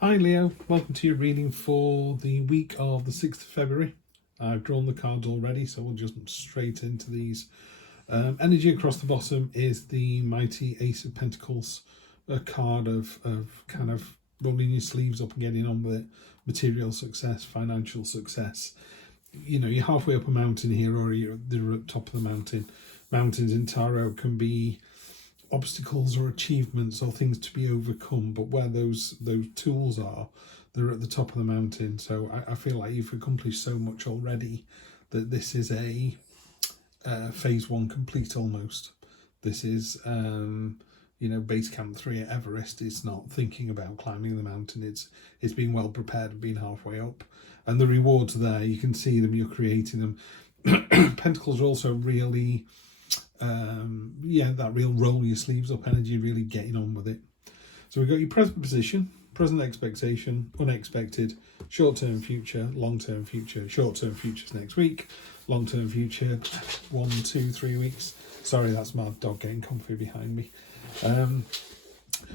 Hi Leo, welcome to your reading for the week of the 6th of February. I've drawn the cards already, so we'll just straight into these. Energy across the bottom is the mighty Ace of Pentacles, a card of kind of rolling your sleeves up and getting on with it. Material success, financial success. You know, you're halfway up a mountain here, or you're at the top of the mountain. Mountains in tarot can be obstacles or achievements or things to be overcome, but where those tools are, they're at the top of the mountain. So I feel like you've accomplished so much already that this is a phase one complete almost. This is base camp 3 at Everest. It's not thinking about climbing the mountain, it's being well prepared and being halfway up, and the rewards are there. You can see them, you're creating them. Pentacles are also really that real roll your sleeves up energy, really getting on with it. So we've got your present position, present expectation, unexpected, short-term future, long-term future. Short-term future's next week, long-term future 1, 2, 3 weeks. Sorry, that's my dog getting comfy behind me.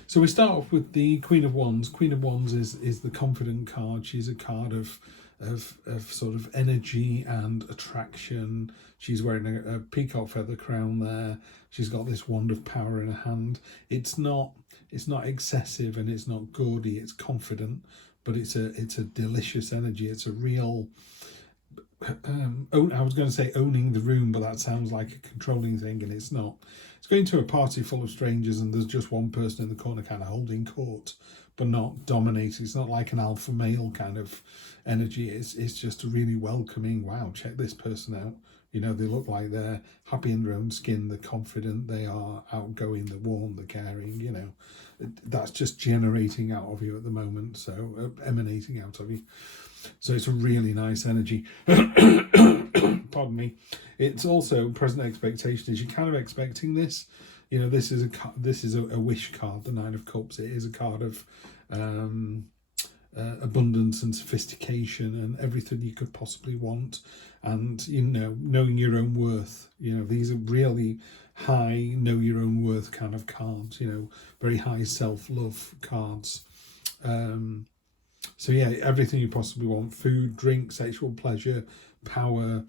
So we start off with the Queen of Wands. Queen of Wands is the confident card. She's a card of sort of energy and attraction. She's wearing a peacock feather crown there. She's got this wand of power in her hand. It's not excessive and it's not gaudy. It's confident, but it's a delicious energy. It's a real I was going to say owning the room, but that sounds like a controlling thing, and it's not. It's going to a party full of strangers and there's just one person in the corner kind of holding court, but not dominating. It's not like an alpha male kind of energy. It's just a really welcoming, wow, check this person out. You know, they look like they're happy in their own skin, they're confident, they are outgoing, they're warm, they're caring, you know. That's just generating out of you at the moment, so emanating out of you. So it's a really nice energy. Pardon me. It's also present expectation is you're kind of expecting this. You know, this is a wish card, the Nine of Cups. It is a card of abundance and sophistication and everything you could possibly want, and you know, knowing your own worth. You know, these are really high know your own worth kind of cards. You know, very high self-love cards. So yeah, everything you possibly want: food, drink, sexual pleasure, power,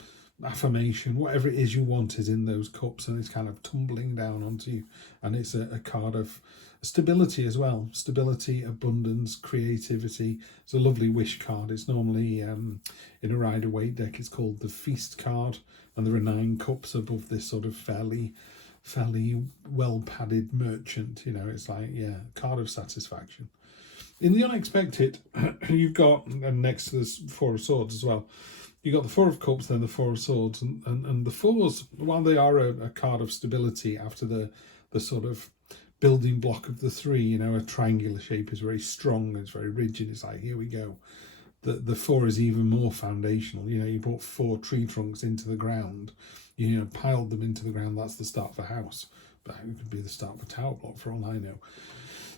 affirmation, whatever it is you want is in those cups, and it's kind of tumbling down onto you. And it's a card of stability as well. Stability, abundance, creativity. It's a lovely wish card. It's normally in a Rider-Waite deck, it's called the Feast card, and there are 9 cups above this sort of fairly well padded merchant. You know, it's like, yeah, card of satisfaction. In the unexpected, you've got, and next to this 4 of Swords as well, you've got the 4 of Cups, then the 4 of Swords, and the 4s, while they are a card of stability after the sort of building block of the 3, you know, a triangular shape is very strong, it's very rigid, it's like, here we go. The 4 is even more foundational. You know, you put 4 tree trunks into the ground, you know, piled them into the ground, that's the start of a house. But it could be the start of a tower block for all I know.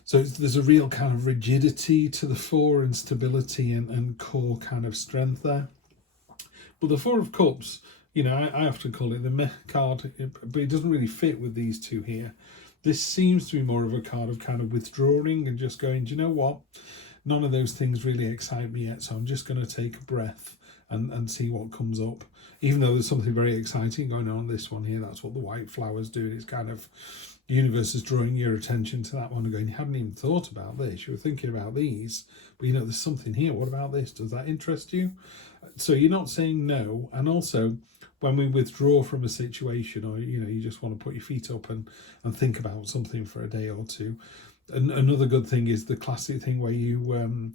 So there's a real kind of rigidity to the 4 and stability and core kind of strength there. But the 4 of Cups, you know, I often call it the meh card, but it doesn't really fit with these two here. This seems to be more of a card of kind of withdrawing and just going, do you know what? None of those things really excite me yet, so I'm just going to take a breath and see what comes up. Even though there's something very exciting going on this one here, that's what the white flowers do. It's kind of, the universe is drawing your attention to that one and going, you haven't even thought about this, you were thinking about these, but you know, there's something here, what about this? Does that interest you? So you're not saying no. And also, when we withdraw from a situation, or you know, you just want to put your feet up and think about something for a day or two. And another good thing is the classic thing where you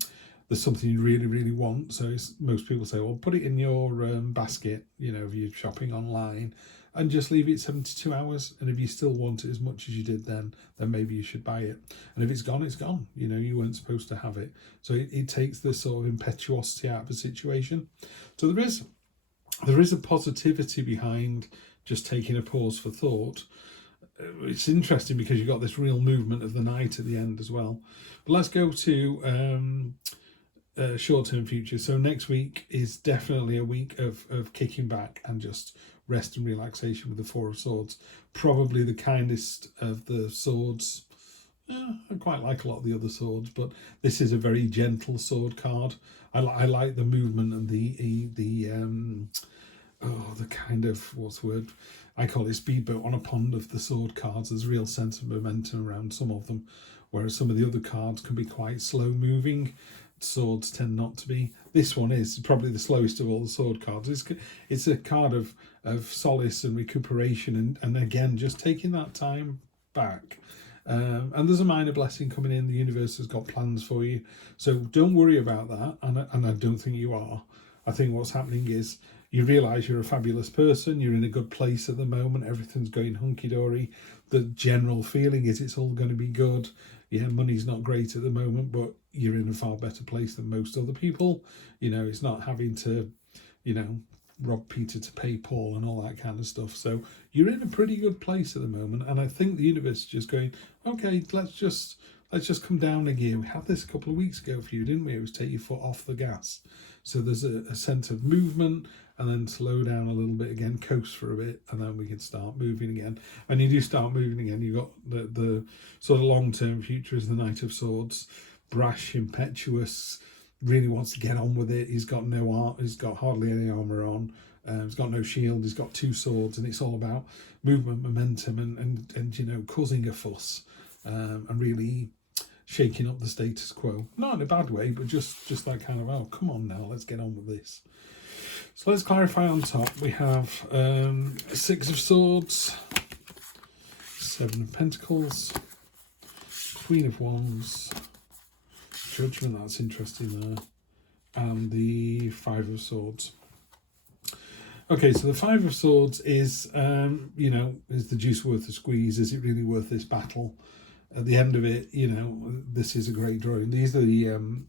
there's something you really, really want. So most people say, well, put it in your basket, you know, if you're shopping online, and just leave it 72 hours. And if you still want it as much as you did then maybe you should buy it. And if it's gone, it's gone. You know, you weren't supposed to have it. So it takes this sort of impetuosity out of a situation. So there is a positivity behind just taking a pause for thought. It's interesting because you've got this real movement of the night at the end as well. But let's go to short-term future. So next week is definitely a week of kicking back and just rest and relaxation with the 4 of Swords. Probably the kindest of the swords I quite like a lot of the other swords, but this is a very gentle sword card. I like the movement and the kind of, what's the word? I call it speedboat on a pond of the sword cards. There's a real sense of momentum around some of them, whereas some of the other cards can be quite slow moving. Swords tend not to be. This one is probably the slowest of all the sword cards. It's a card of solace and recuperation, and again, just taking that time back. And there's a minor blessing coming in. The universe has got plans for you, so don't worry about that. And I don't think you are. I think what's happening is you realise you're a fabulous person. You're in a good place at the moment. Everything's going hunky-dory. The general feeling is it's all going to be good. Yeah, money's not great at the moment, but you're in a far better place than most other people. You know, it's not having to, you know, rob Peter to pay Paul and all that kind of stuff. So you're in a pretty good place at the moment. And I think the universe is just going, okay, let's just come down a gear. We had this a couple of weeks ago for you, didn't we? It was take your foot off the gas. So there's a sense of movement, and then slow down a little bit again, coast for a bit, and then we can start moving again. And you do start moving again. You've got the sort of long-term future is the Knight of Swords, brash, impetuous, really wants to get on with it. He's got no art. He's got hardly any armor on. He's got no shield. He's got 2 swords, and it's all about movement, momentum, and you know, causing a fuss, and really shaking up the status quo. Not in a bad way, but just that kind of, oh, come on now, let's get on with this. So let's clarify on top. We have 6 of Swords, 7 of Pentacles, Queen of Wands, Judgment, that's interesting there, and the 5 of Swords. Okay, so the 5 of Swords is, you know, is the juice worth the squeeze? Is it really worth this battle? At the end of it, you know, this is a great drawing. These are the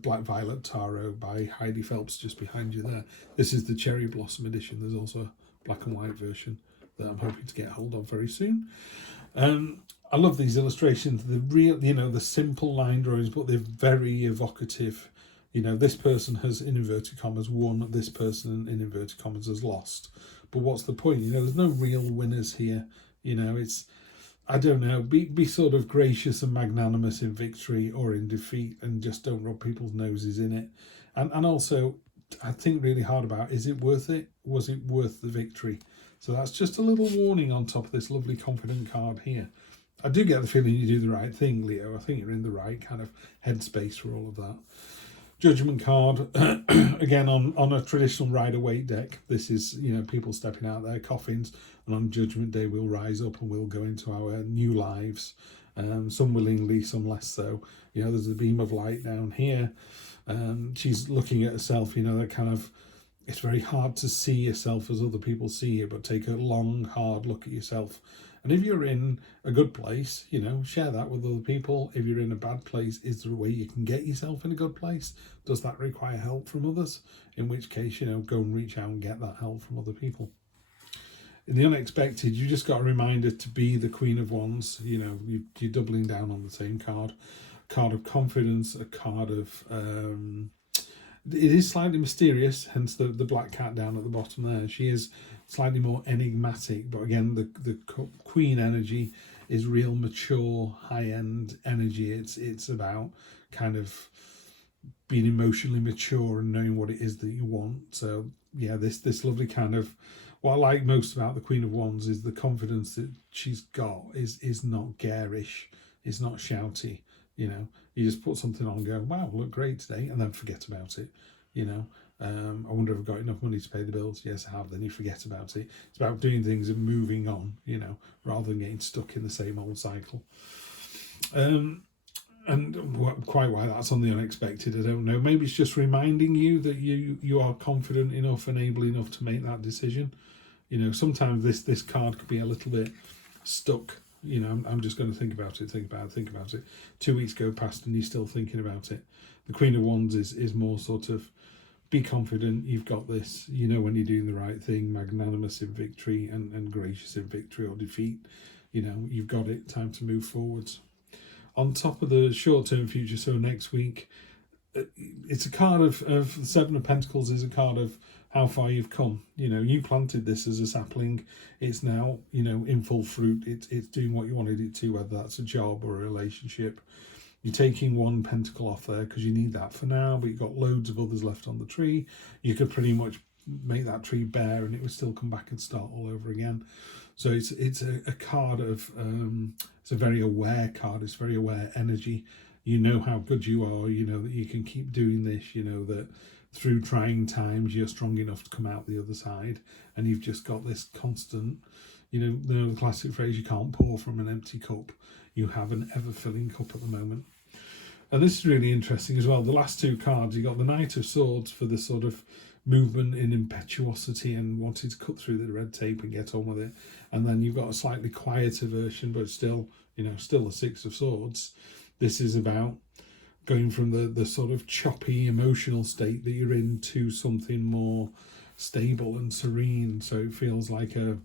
Black Violet Tarot by Heidi Phelps just behind you there. This is the Cherry Blossom edition. There's also a black and white version that I'm hoping to get hold of very soon. I love these illustrations. The real, you know, the simple line drawings, but they're very evocative. You know, this person has, in inverted commas, won. This person, in inverted commas, has lost. But what's the point? You know, there's no real winners here. You know, it's, I don't know, be sort of gracious and magnanimous in victory or in defeat, and just don't rub people's noses in it. And also, I think really hard about, is it worth it? Was it worth the victory? So that's just a little warning on top of this lovely confident card here. I do get the feeling you do the right thing, Leo. I think you're in the right kind of headspace for all of that. Judgment card, again, on a traditional Rider-Waite deck. This is, you know, people stepping out their coffins, and on Judgment Day we'll rise up and we'll go into our new lives. Some willingly, some less so. You know, there's a beam of light down here. She's looking at herself, you know, that kind of, it's very hard to see yourself as other people see you, but take a long, hard look at yourself. And if you're in a good place, you know, share that with other people. If you're in a bad place, is there a way you can get yourself in a good place? Does that require help from others? In which case, you know, go and reach out and get that help from other people. In the unexpected, you just got a reminder to be the Queen of Wands. You know, you're doubling down on the same card. Card of confidence, a card of... it is slightly mysterious, hence the black cat down at the bottom there. She is slightly more enigmatic, but again, the queen energy is real mature, high-end energy. It's about kind of being emotionally mature and knowing what it is that you want. So yeah, this lovely kind of, what I like most about the Queen of Wands is the confidence that she's got is not garish, it's not shouty. You know, you just put something on and go, wow, look great today, and then forget about it. You know, I wonder if I've got enough money to pay the bills. Yes, I have. Then you forget about it. It's about doing things and moving on, you know, rather than getting stuck in the same old cycle. And quite why that's on the unexpected, I don't know. Maybe it's just reminding you that you are confident enough and able enough to make that decision. You know, sometimes this card could be a little bit stuck. You know, I'm just going to think about it. 2 weeks go past and you're still thinking about it. The Queen of Wands is more sort of, be confident, you've got this, you know when you're doing the right thing, magnanimous in victory and gracious in victory or defeat. You know, you've got it, time to move forwards. On top of the short-term future, so next week, it's a card of the 7 of Pentacles is a card of how far you've come. You know, you planted this as a sapling. It's now, you know, in full fruit. It's doing what you wanted it to, whether that's a job or a relationship. You're taking one pentacle off there because you need that for now, but you've got loads of others left on the tree. You could pretty much make that tree bare and it would still come back and start all over again. So it's a card of, it's a very aware card. It's very aware energy. You know how good you are. You know that you can keep doing this. You know that through trying times, you're strong enough to come out the other side. And you've just got this constant, you know the classic phrase, you can't pour from an empty cup. You have an ever-filling cup at the moment. And this is really interesting as well. The last two cards, you got the Knight of Swords for the sort of movement in impetuosity and wanting to cut through the red tape and get on with it. And then you've got a slightly quieter version, but still, you know, still a Six of Swords. This is about going from the sort of choppy emotional state that you're in to something more stable and serene. So it feels like you're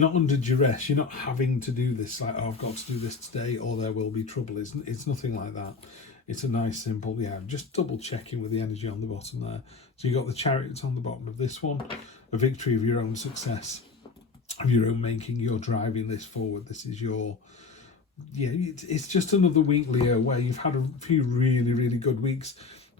not under duress. You're not having to do this like, oh, I've got to do this today or there will be trouble. It's nothing like that. It's a nice simple, just double checking with the energy on the bottom there. So you've got the Chariot on the bottom of this one, a victory of your own success, of your own making. You're driving this forward. This is your, it's just another week, Leo, where you've had a few really, really good weeks.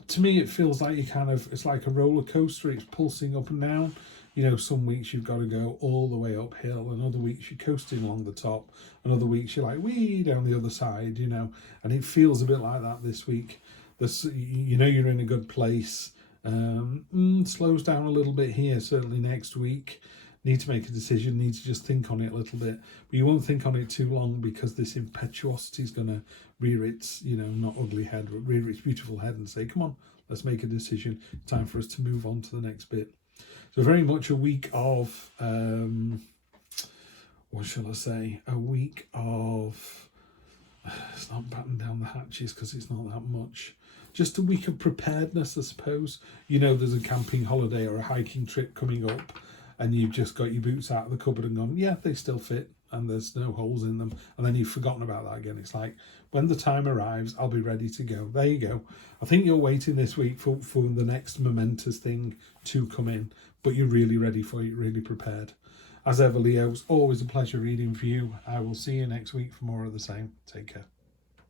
To me, it feels like it's like a roller coaster. It's pulsing up and down. You know, some weeks you've got to go all the way uphill, and other weeks you're coasting along the top, and other weeks you're like wee down the other side, you know, and it feels a bit like that this week. You know, you're in a good place. Slows down a little bit here, certainly next week. Need to make a decision, need to just think on it a little bit, but you won't think on it too long because this impetuosity is going to rear its, not ugly head, but rear its beautiful head and say, come on, let's make a decision. Time for us to move on to the next bit. So very much a week of, what shall I say? A week of, it's not batten down the hatches because it's not that much. Just a week of preparedness, I suppose. You know, there's a camping holiday or a hiking trip coming up and you've just got your boots out of the cupboard and gone, yeah, they still fit and there's no holes in them. And then you've forgotten about that again. It's like, when the time arrives, I'll be ready to go. There you go. I think you're waiting this week for the next momentous thing to come in, but you're really ready for it, really prepared. As ever, Leo, it's always a pleasure reading for you. I will see you next week for more of the same. Take care.